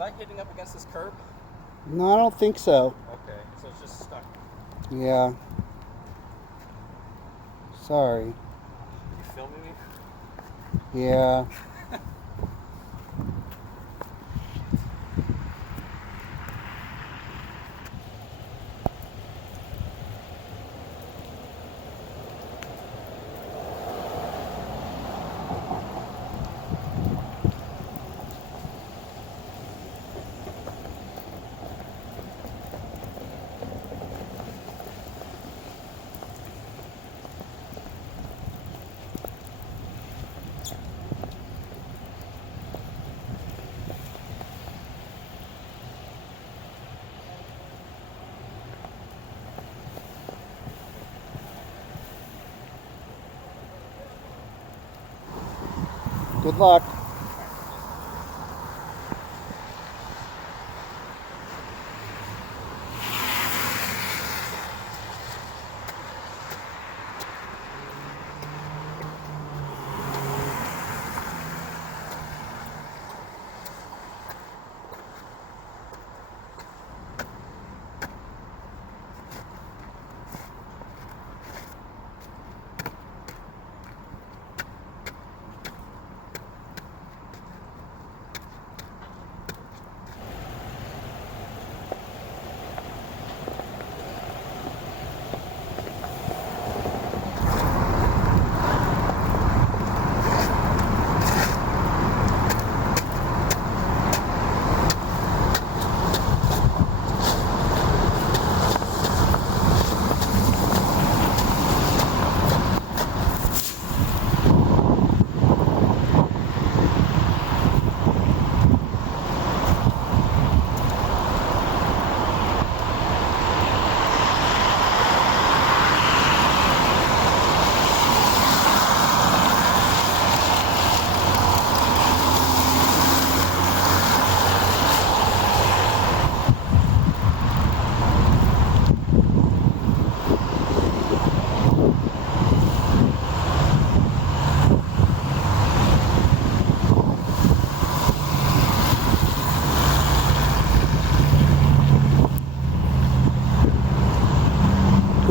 Was I hitting up against this curb? No, I don't think so. Okay, so it's just stuck. Yeah. Sorry. You filming me? Yeah. Good luck.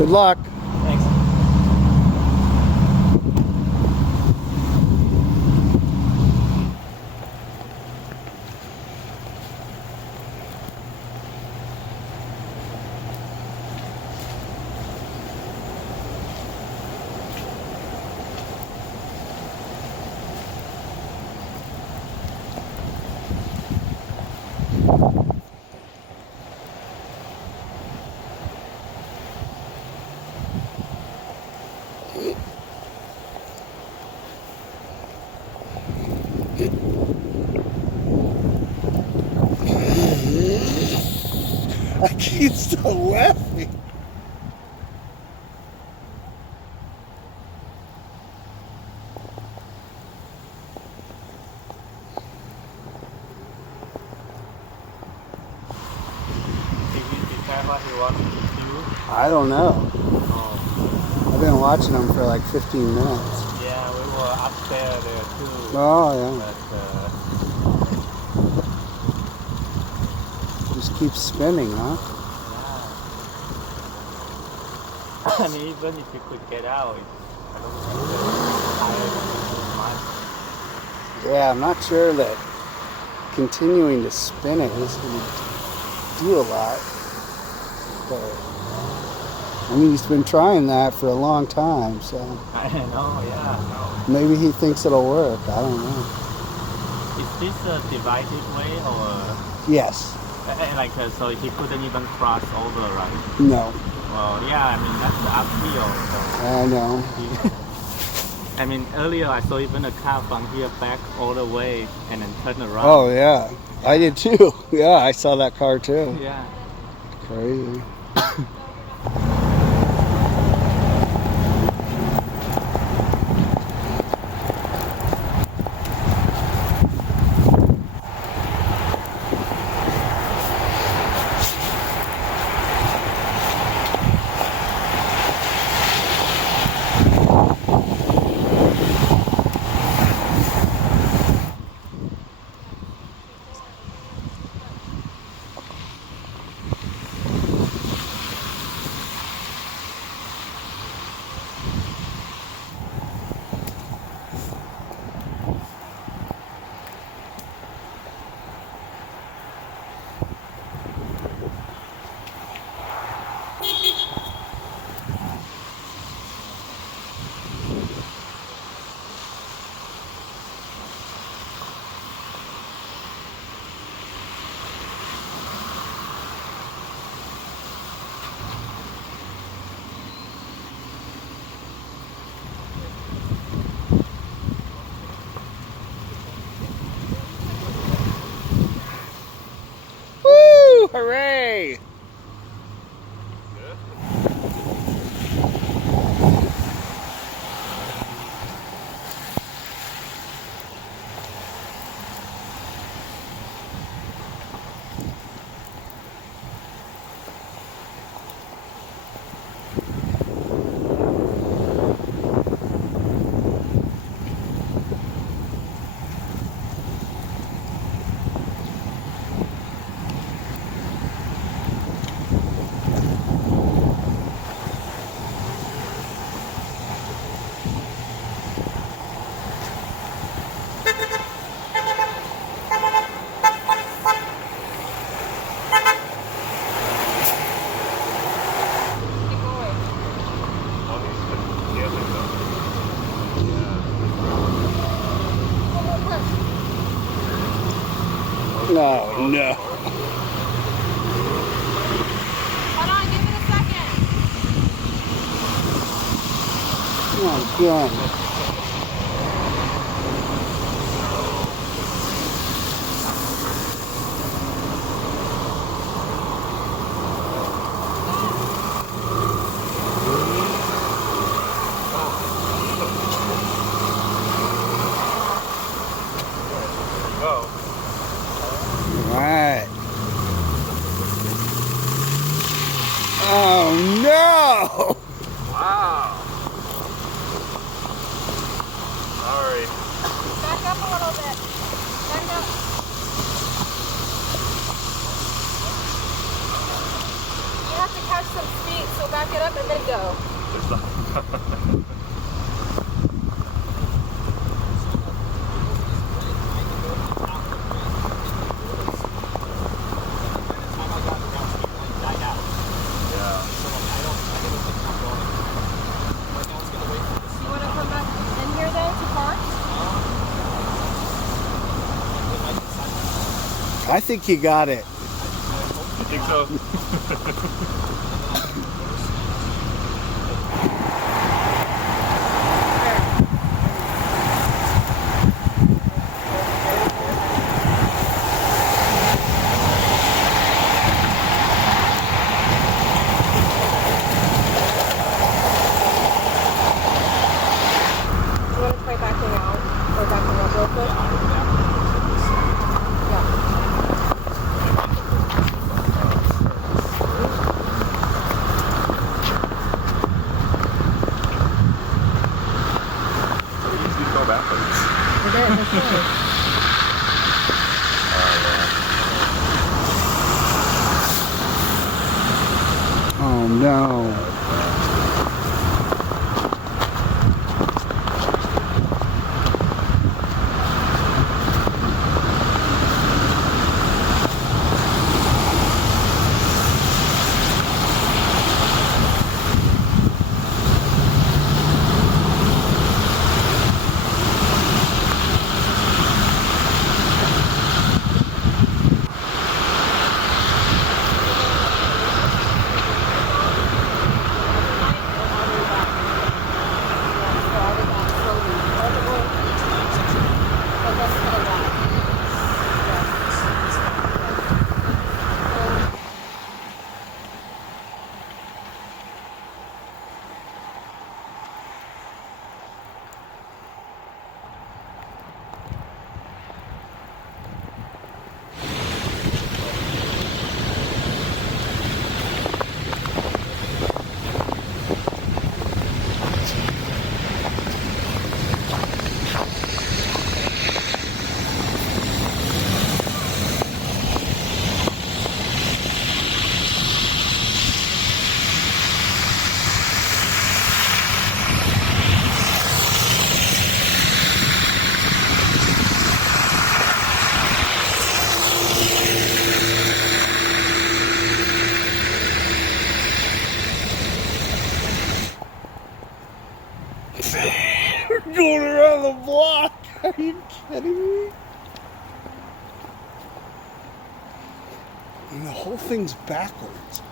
Good luck. Thanks. I keep still laughing. Did you decide what you want to do? I don't know. Oh. I've been watching them for like 15 minutes. Yeah, we were upstairs there too. Oh, yeah. But, Just keeps spinning, huh? yeah. I mean, even if you could get out, I don't think the tire much. Yeah, I'm not sure that continuing to spin it is going to do a lot. But, I mean, he's been trying that for a long time, so I know, yeah. maybe he thinks it'll work. I don't know. Is this a divided way or Yes. like so he couldn't even cross over, right? No. Well, yeah, I mean that's the uphill. So I know. I mean earlier I saw even a car from here back all the way and then turn around. Oh, yeah. I did too. Yeah, I saw that car too. Yeah. Crazy. Hooray! No, no. Hold on, give it a second. Oh, God. Go. Right. Oh no! Wow. Sorry. Back up a little bit. Back up. You have to catch some speed, so back it up and then go. You want to come back in here though to park? I think you got it. You think so? You want to try backing out or backing up real quick? Yeah. Easy to go backwards. It is, it's good. Oh no. We're going around the block. Are you kidding me? And the whole thing's backwards.